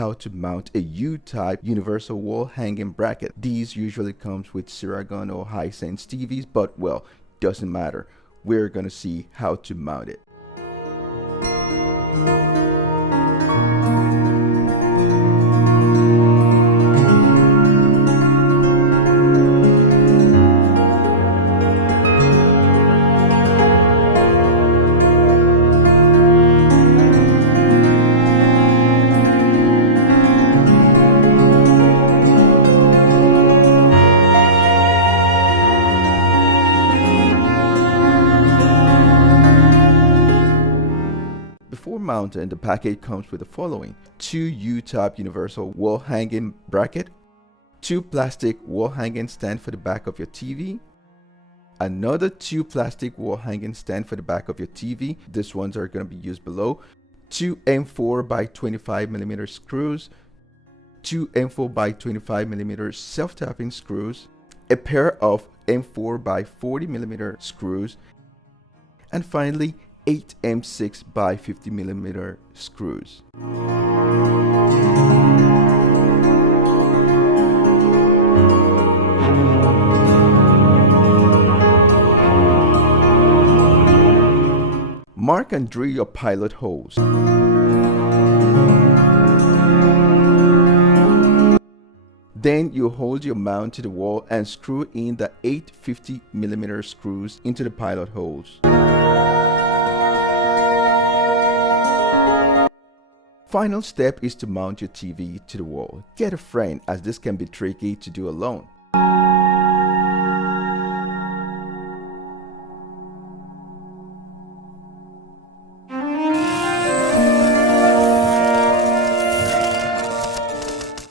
how to mount a U-type universal wall hanging bracket. These usually comes with SIRAGON or Hisense TVs, but well, doesn't matter. We're gonna see how to mount it. Before mounting, the package comes with the following: 2 U-type universal wall hanging bracket, 2 plastic wall hanging stand for the back of your TV, another 2 plastic wall hanging stand for the back of your TV. These ones are going to be used below, 2 M4 by 25mm screws, 2 M4 by 25mm self-tapping screws, a pair of M4 by 40mm screws, and finally 8 M6 by 50mm screws. Mark and drill your pilot holes. Then you hold your mount to the wall and screw in the 8 50mm screws into the pilot holes. Final step is to mount your TV to the wall. Get a friend, as this can be tricky to do alone.